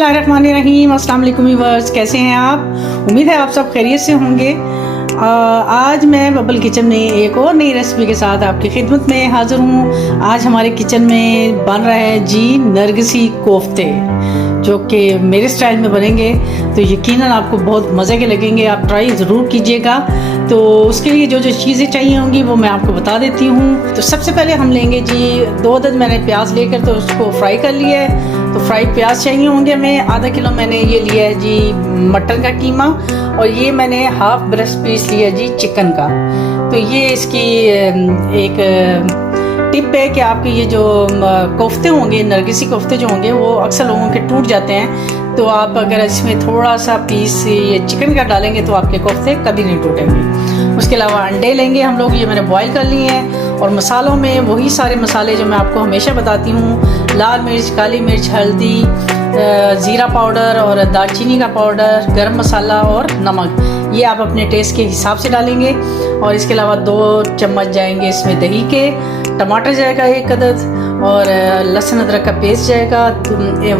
बिस्मिल्लाहिर्रहमानिर्रहीम। अस्सलाम वालेकुम व्यूअर्स, कैसे हैं आप? उम्मीद है आप सब खैरियत से होंगे। आज मैं बबल किचन में एक और नई रेसिपी के साथ आपकी खिदमत में हाज़िर हूँ। आज हमारे किचन में बन रहा है जी नरगिसी कोफ्ते, जो कि मेरे स्टाइल में बनेंगे तो यकीनन आपको बहुत मज़े के लगेंगे। आप ट्राई ज़रूर कीजिएगा। तो उसके लिए जो जो चीज़ें चाहिए होंगी वो मैं आपको बता देती हूँ। तो सबसे पहले हम लेंगे जी 2 अदद मैंने प्याज लेकर तो उसको फ्राई कर लिया है। तो फ्राई प्याज चाहिए होंगे हमें। आधा किलो मैंने ये लिया है जी मटन का कीमा, और ये मैंने हाफ ब्रेस्ट पीस लिया जी चिकन का। तो ये इसकी एक टिप है कि आपके ये जो कोफ्ते होंगे, नरगिसी कोफ्ते जो होंगे, वो अक्सर लोगों के टूट जाते हैं। तो आप अगर इसमें थोड़ा सा पीस ये चिकन का डालेंगे तो आपके कोफ्ते कभी नहीं टूटेंगे। उसके अलावा अंडे लेंगे हम लोग, ये मैंने बॉईल कर लिए हैं। और मसालों में वही सारे मसाले जो मैं आपको हमेशा बताती हूँ, लाल मिर्च, काली मिर्च, हल्दी, ज़ीरा पाउडर और दालचीनी का पाउडर, गरम मसाला और नमक, ये आप अपने टेस्ट के हिसाब से डालेंगे। और इसके अलावा 2 चम्मच जाएंगे इसमें दही के, टमाटर जाएगा 1 अदद, और लहसुन अदरक का पेस्ट जाएगा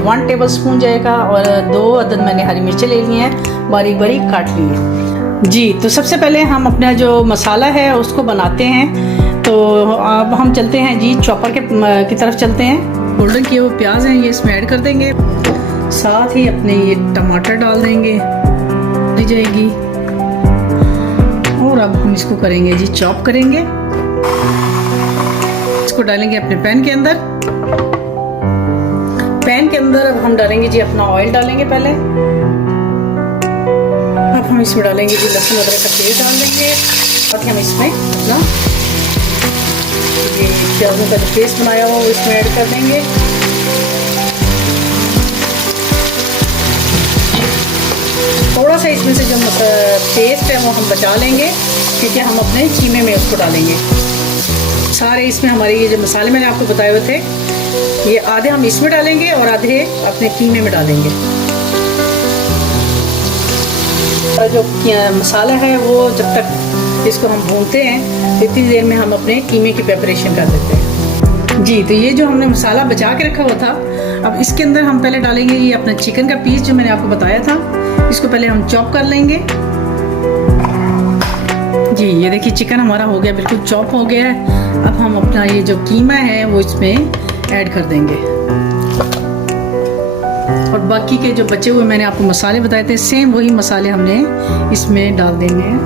1 टेबल स्पून जाएगा, और 2 अदद मैंने हरी मिर्चें ले ली हैं, बारीक बारीक काट ली है जी। तो सबसे पहले हम अपना जो मसाला है उसको बनाते हैं। तो अब हम चलते हैं जी चॉपर की तरफ चलते हैं। गोल्डन किए हुए प्याज हैं, ये इसमें ऐड कर देंगे। साथ ही अपने ये टमाटर डाल देंगे, दी जाएगी। और अब हम इसको करेंगे जी चॉप करेंगे। इसको डालेंगे अपने पैन के अंदर। पैन के अंदर अब हम डालेंगे जी अपना ऑयल डालेंगे पहले। अब हम इसमें डालेंगे जी लहसुन अदरक का पेस्ट डाल देंगे, और हम इसमें अपना ये प्याजों का जो पेस्ट बनाया हुआ वो इसमें ऐड कर देंगे। थोड़ा सा इसमें से जो पेस्ट है वो हम बचा लेंगे, क्योंकि हम अपने कीमे में उसको डालेंगे। सारे इसमें हमारे ये जो मसाले मैंने आपको बताए हुए थे, ये आधे हम इसमें डालेंगे और आधे अपने कीमे में डालेंगे। और जो मसाला है वो जब तक इसको हम भूनते हैं, इतनी देर में हम अपने कीमे की प्रिपरेशन कर देते हैं जी। तो ये जो हमने मसाला बचा के रखा हुआ था, अब इसके अंदर हम पहले डालेंगे ये अपना चिकन का पीस जो मैंने आपको बताया था। इसको पहले हम चॉप कर लेंगे जी। ये देखिए चिकन हमारा हो गया, बिल्कुल चॉप हो गया है। अब हम अपना ये जो कीमा है वो इसमें ऐड कर देंगे, और बाकी के जो बचे हुए मैंने आपको मसाले बताए थे, सेम वही मसाले हमने इसमें डाल देंगे हैं।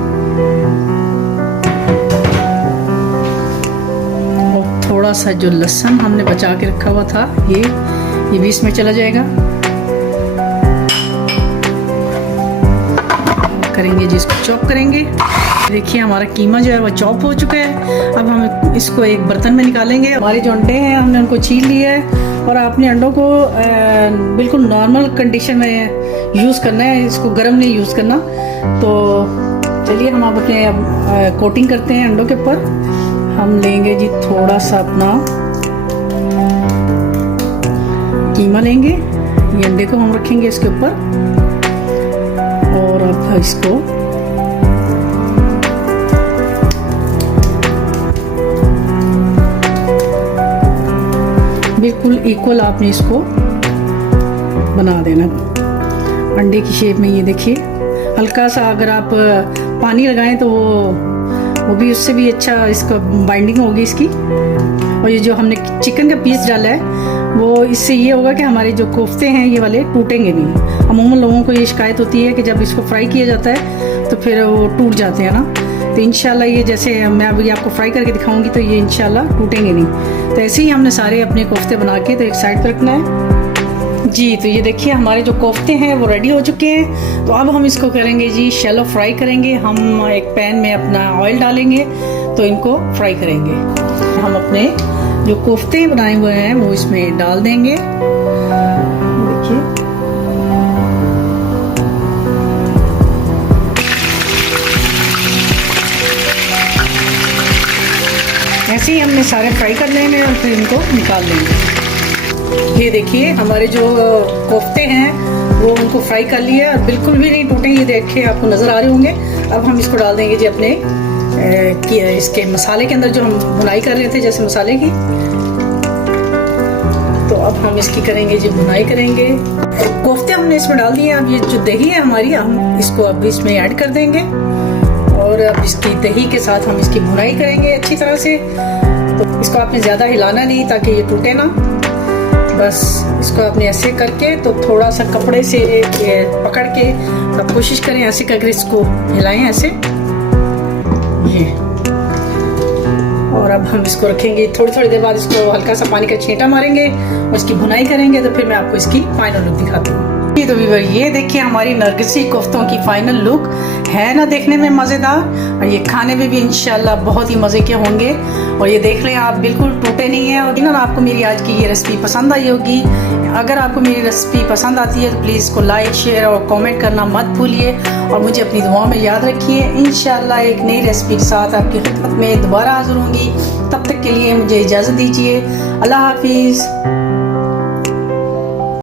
और थोड़ा सा जो लहसुन हमने बचा के रखा हुआ था, ये भी इसमें चला जाएगा। करेंगे जी इसको चॉप करेंगे। देखिए हमारा कीमा जो है वो चॉप हो चुका है। अब हम इसको एक बर्तन में निकालेंगे। हमारे जो अंडे हैं हमने उनको छील लिया है, और अपने अंडों को बिल्कुल नॉर्मल कंडीशन में यूज़ करना है, इसको गर्म नहीं यूज़ करना। तो चलिए हम अब अपने कोटिंग करते हैं अंडों के ऊपर। हम लेंगे जी थोड़ा सा अपना कीमा लेंगे, ये अंडे को हम रखेंगे इसके ऊपर, और अब इसको बिल्कुल इक्वल आपने इसको बना देना अंडे की शेप में। ये देखिए हल्का सा अगर आप पानी लगाएं तो वो भी उससे भी अच्छा इसका बाइंडिंग होगी इसकी। और ये जो हमने चिकन का पीस डाला है वो इससे ये होगा कि हमारे जो कोफ्ते हैं ये वाले टूटेंगे नहीं। अमूमन लोगों को ये शिकायत होती है कि जब इसको फ्राई किया जाता है तो फिर वो टूट जाते हैं ना। तो इंशाल्लाह ये जैसे मैं अभी आपको फ्राई करके दिखाऊंगी तो ये इंशाल्लाह टूटेंगे नहीं। तो ऐसे ही हमने सारे अपने कोफ्ते बना के तो एक साइड पर रखना है जी। तो ये देखिए हमारे जो कोफ्ते हैं वो रेडी हो चुके हैं। तो अब हम इसको करेंगे जी शैलो फ्राई करेंगे। हम एक पैन में अपना ऑयल डालेंगे तो इनको फ्राई करेंगे। हम अपने जो कोफ्ते बनाए हुए हैं वो इसमें डाल देंगे। देखिए ऐसे ही हमने सारे फ्राई कर लेंगे और फिर इनको निकाल लेंगे। ये देखिए हमारे जो कोफ्ते हैं वो उनको फ्राई कर लिया और बिल्कुल भी नहीं टूटे, ये देखिए आपको नज़र आ रहे होंगे। अब हम इसको डाल देंगे जी अपने इसके मसाले के अंदर जो हम बुनाई कर रहे थे जैसे मसाले की। तो अब हम इसकी करेंगे जी बुनाई करेंगे। कोफ्ते हमने इसमें डाल दिए। अब ये जो दही है हमारी, हम इसको अब इसमें ऐड कर देंगे और अब इसकी दही के साथ हम इसकी बुनाई करेंगे अच्छी तरह से। तो इसको आपने ज़्यादा हिलाना नहीं ताकि ये टूटे ना, बस इसको आपने ऐसे करके तो थोड़ा सा कपड़े से पकड़ के आप कोशिश करें ऐसे करके इसको हिलाएं ऐसे ये। और अब हम इसको रखेंगे, थोड़ी देर बाद इसको हल्का सा पानी का छींटा मारेंगे और इसकी भुनाई करेंगे, तो फिर मैं आपको इसकी फाइनल लुक दिखाती हूँ। तो व्यूअर ये देखिए हमारी नरगिसी कोफ्तों की फाइनल लुक है ना, देखने में मज़ेदार, और ये खाने में भी इंशाल्लाह बहुत ही मज़े के होंगे। और ये देख लें आप, बिल्कुल टूटे नहीं है। और इन्होंने आपको मेरी आज की ये रेसिपी पसंद आई होगी। अगर आपको मेरी रेसिपी पसंद आती है तो प्लीज़ इसको लाइक, शेयर और कमेंट करना मत भूलिए और मुझे अपनी दुआओं में याद रखिए। इंशाल्लाह एक नई रेसिपी के साथ आपकी खिदमत में दोबारा हाजिर होंगी। तब तक के लिए मुझे इजाज़त दीजिए। अल्लाह हाफिज़।